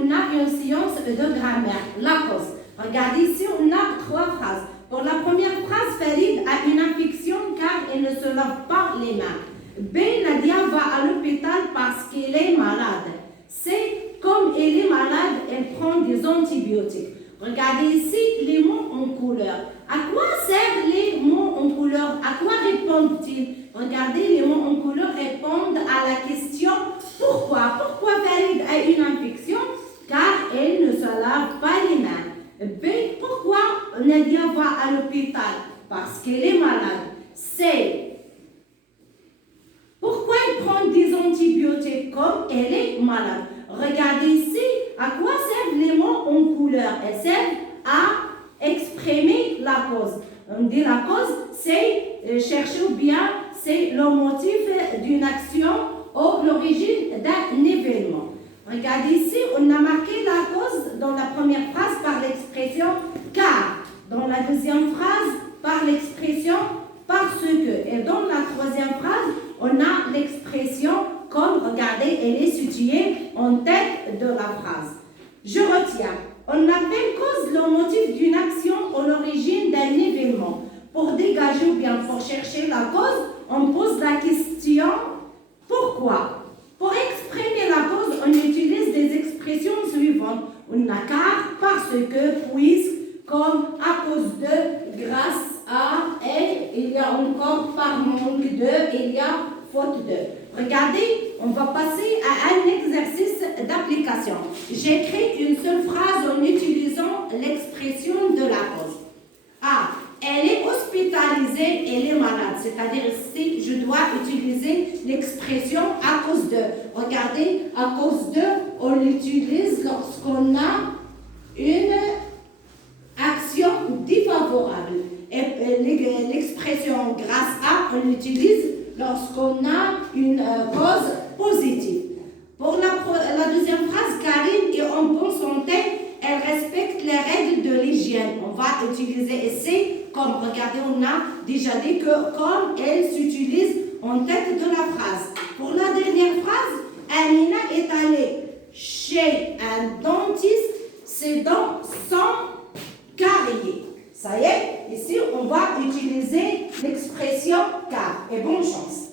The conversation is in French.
on a une séance de grammaire, la cause. Regardez ici, on a 3 phrases. Pour la première phrase, Farid a une infection car il ne se lave pas les mains. B. Nadia va à l'hôpital parce qu'elle est malade. C. Comme elle est malade, elle prend des antibiotiques. Regardez ici les mots en couleur. À quoi servent les mots en couleur? À quoi répondent-ils? Regardez, les mots en couleur répondent à la question pourquoi. Pourquoi Farid a une infection? Car elle ne se lave pas les mains. B. Pourquoi Nadia va à l'hôpital? Parce qu'elle est malade. C. Pourquoi elle prend des antibiotiques? Comme elle est malade. Regardez ici, à quoi servent les mots en couleur? Elles servent à exprimer la cause. On dit la cause, c'est chercher ou bien c'est le motif d'une action ou l'origine d'un événement. Regardez ici, on a marqué la cause dans la première phrase par l'expression car. Dans la deuxième phrase, par l'expression parce que. Et dans la troisième phrase, on a l'expression comme, regardez, elle est située en tête de la phrase. Je retiens. On appelle cause le motif d'une action ou l'origine d'un événement. Pour dégager ou bien pour chercher la cause, on pose la question pourquoi. Pour exprimer la cause, on utilise des expressions suivantes. On a car, parce que, puisque, comme, à cause de, grâce à, et il y a encore par manque de, il y a faute de. Regardez, on va passer à un exercice d'application. J'écris une seule phrase en utilisant l'expression de la cause. A. Elle est hospitalisée, elle est malade. C'est-à-dire ici, je dois utiliser l'expression à cause de. Regardez, à cause de, on l'utilise lorsqu'on a une action défavorable. Et l'expression grâce à, on l'utilise lorsqu'on a une cause positive. Pour la deuxième phrase, Karine est en bonne santé, elle respecte les règles de l'hygiène. On va utiliser ici comme, regardez, on a déjà dit que comme elle s'utilise en tête de la phrase. Pour la dernière phrase, Amina est allée chez un dentiste, ses dents sont carriées. Ça y est, ici on va utiliser l'expression car. Et bonne chance.